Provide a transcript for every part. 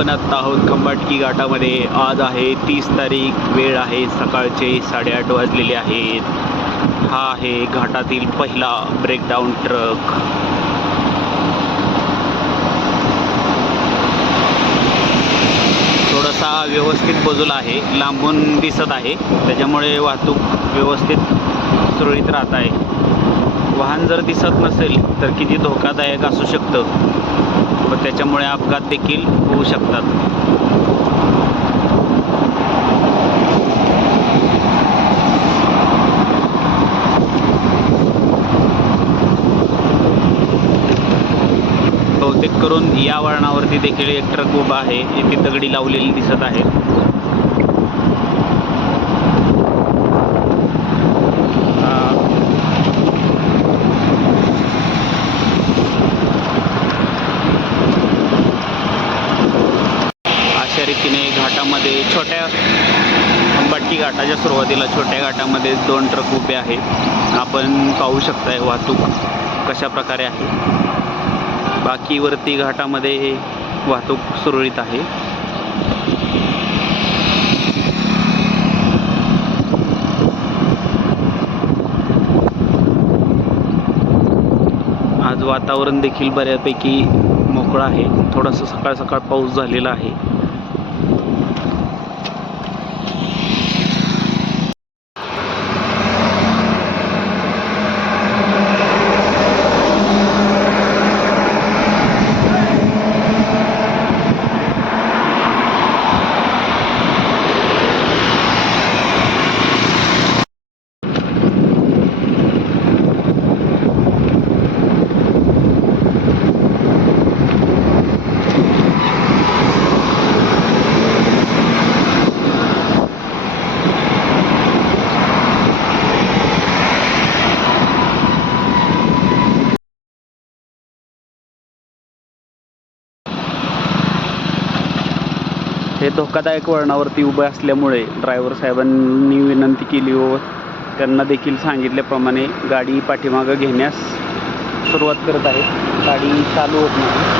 आपण आत्ता आहोत खंबाटकी घाटामध्ये. आज आहे तीस तारीख वेळ आहे सकाळचे साडेआठ वाजलेले आहेत. हा आहे घाटातील पहिला ब्रेकडाऊन ट्रक थोडासा व्यवस्थित बाजूला आहे लांबून दिसत आहे. त्याच्यामुळे वाहतूक व्यवस्थित सुरळीत राहत आहे. वाहन जर दिसत नसेल तर किती धोकादायक असू शकतं? व त्याच्यामुळे अपघात देखील होऊ शकतात. बहुतेक करून या वळणावरती देखील एक ट्रक उभा आहे. इथे दगडी लावलेली दिसत आहे अशा रीतीने घाटामध्ये छोट्या अंबाटकी घाटाच्या सुरुवातीला छोट्या घाटामध्ये दोन ट्रक उभे आहेत. आपण पाहू शकताय वाहतूक कशा प्रकारे आहे. बाकी वरती घाटामध्ये वाहतूक सुरळीत आहे. आज वातावरण देखील बऱ्यापैकी मोकळं आहे. थोडासा सकाळ सकाळ पाऊस झालेला आहे. धोकादायक वळणावरती उभे असल्यामुळे ड्रायव्हर साहेबांनी विनंती केली व त्यांना देखील सांगितल्याप्रमाणे गाडी पाठीमागं घेण्यास सुरुवात करत आहेत. गाडी चालू होत नाही.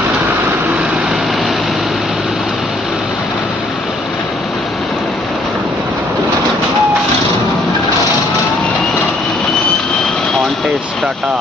On test Tata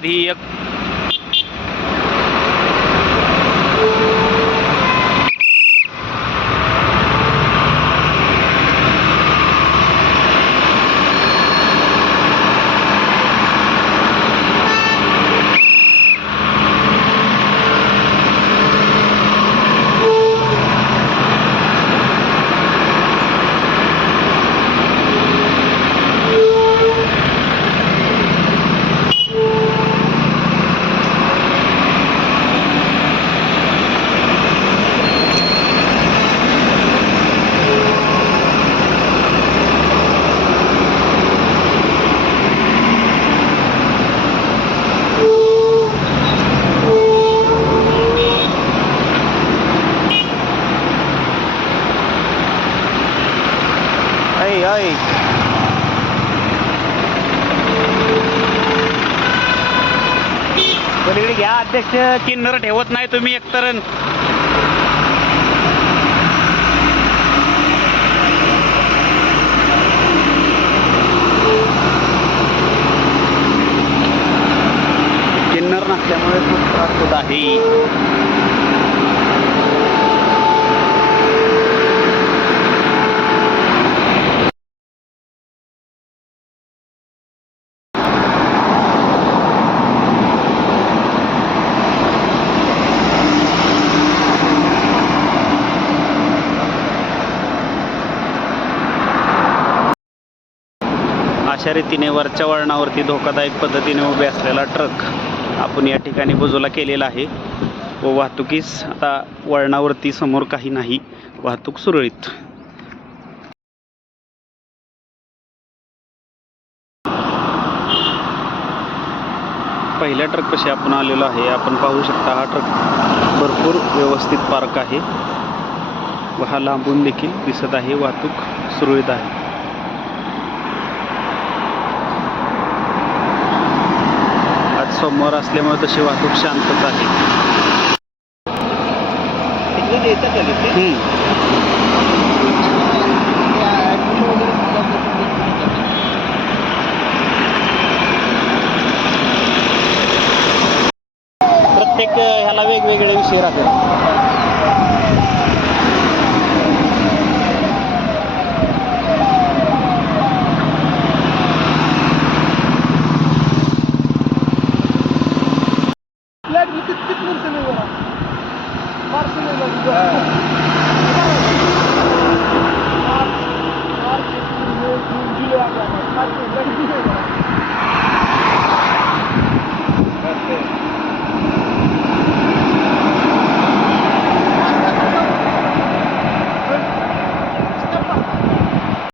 આનાથી એક पलीकडे घ्या अध्यक्ष. किन्नर ठेवत नाही तुम्ही एकतर किन्नर नसल्यामुळे खूप त्रास होत आहे. अशा रीतीने वरच्या वळणावरती धोकादायक पद्धतीने उभे असलेला ट्रक आपण या ठिकाणी बाजूला केलेला आहे. व वाहतुकीस आता वळणावरती समोर काही नाही. वाहतूक सुरळीत. पहिल्या ट्रकपाशी आपण आलेलो आहे. आपण पाहू शकता हा ट्रक भरपूर व्यवस्थित पार्क आहे. व हा लांबून देखील दिसत आहे. वाहतूक सुरळीत आहे. आज सोमवार असल्यामुळे तशी वाहतूक शांतच आहे. प्रत्येक ह्याला वेगवेगळे विषय राहतात. Thank you.